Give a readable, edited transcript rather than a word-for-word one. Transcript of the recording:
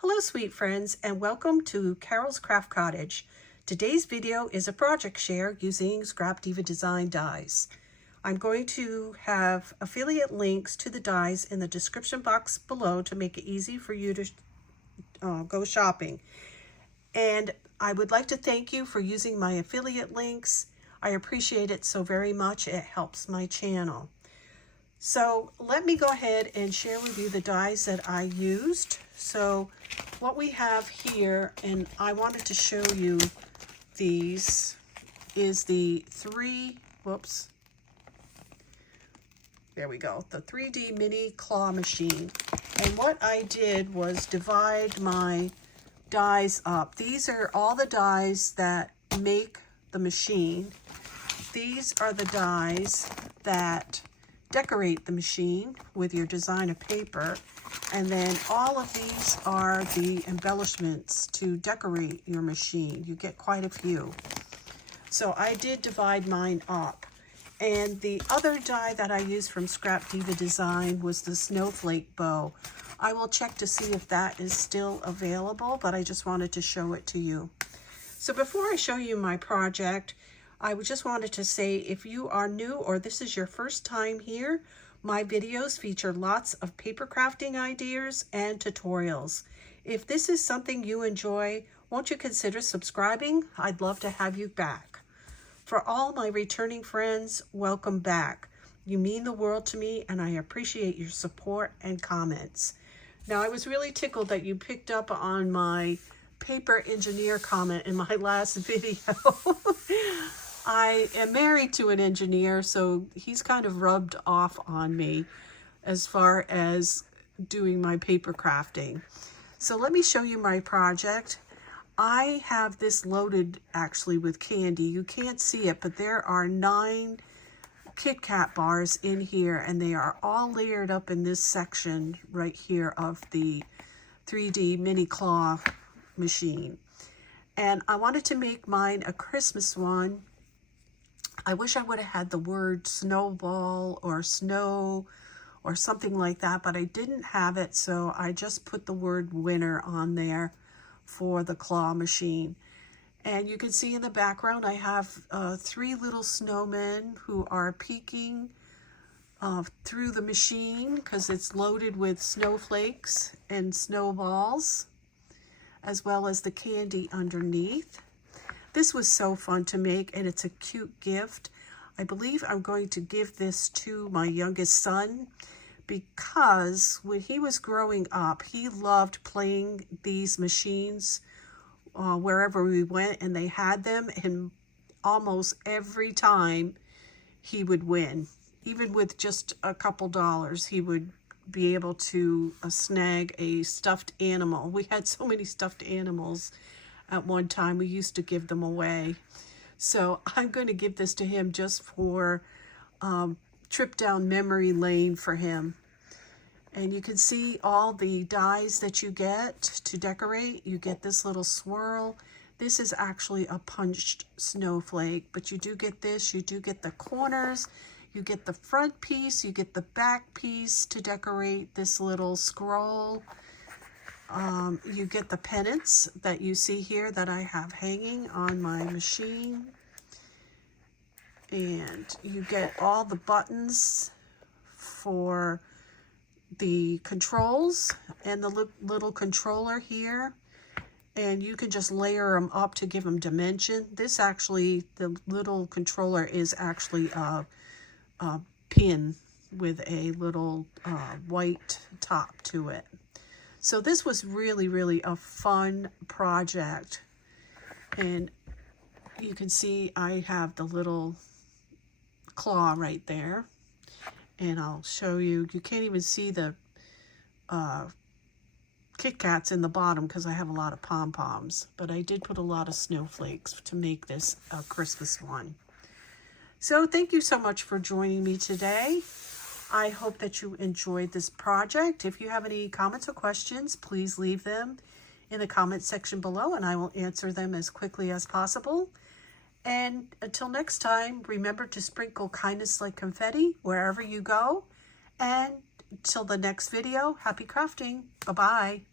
Hello sweet friends, and welcome to Carol's Craft Cottage. Today's video is a project share using Scrapdiva design dies. I'm going to have affiliate links to the dies in the description box below to make it easy for you to go shopping. And I would like to thank you for using my affiliate links. I appreciate it so very much. It helps my channel. So let me go ahead and share with you the dies that I used. So what we have here, and I wanted to show you these, is the the 3D mini claw machine. And what I did was divide my dies up. These are all the dies that make the machine. These are the dies that decorate the machine with your designer paper, and then all of these are the embellishments to decorate your machine. You get quite a few. So I did divide mine up. And the other die that I used from Scrapdiva Design was the Snowflake Bow. I will check to see if that is still available, but I just wanted to show it to you. So before I show you my project, I just wanted to say, if you are new or this is your first time here, my videos feature lots of paper crafting ideas and tutorials. If this is something you enjoy, won't you consider subscribing? I'd love to have you back. For all my returning friends, welcome back. You mean the world to me, and I appreciate your support and comments. Now, I was really tickled that you picked up on my paper engineer comment in my last video. I am married to an engineer, so he's kind of rubbed off on me as far as doing my paper crafting. So let me show you my project. I have this loaded actually with candy. You can't see it, but there are 9 Kit Kat bars in here, and they are all layered up in this section right here of the 3D mini claw machine. And I wanted to make mine a Christmas one. I wish I would have had the word snowball or snow or something like that, but I didn't have it, so I just put the word winter on there for the claw machine. And you can see in the background I have 3 little snowmen who are peeking through the machine because it's loaded with snowflakes and snowballs, as well as the candy underneath. This was so fun to make, and it's a cute gift. I believe I'm going to give this to my youngest son because when he was growing up, he loved playing these machines wherever we went, and they had them, and almost every time he would win. Even with just a couple dollars, he would be able to snag a stuffed animal. We had so many stuffed animals at one time. We used to give them away. So I'm going to give this to him just for trip down memory lane for him. And you can see all the dies that you get to decorate. You get this little swirl. This is actually a punched snowflake, but you do get this. You do get the corners. You get the front piece. You get the back piece to decorate this little scroll. You get the pennants that you see here that I have hanging on my machine. And you get all the buttons for the controls and the little controller here. And you can just layer them up to give them dimension. This actually, the little controller is actually a pin with a little white top to it. So this was really, really a fun project. And you can see I have the little claw right there. And I'll show you. You can't even see the Kit Kats in the bottom because I have a lot of pom-poms. But I did put a lot of snowflakes to make this a Christmas one. So thank you so much for joining me today. I hope that you enjoyed this project. If you have any comments or questions, please leave them in the comment section below, and I will answer them as quickly as possible. And until next time, remember to sprinkle kindness like confetti wherever you go. And until the next video, happy crafting. Bye-bye.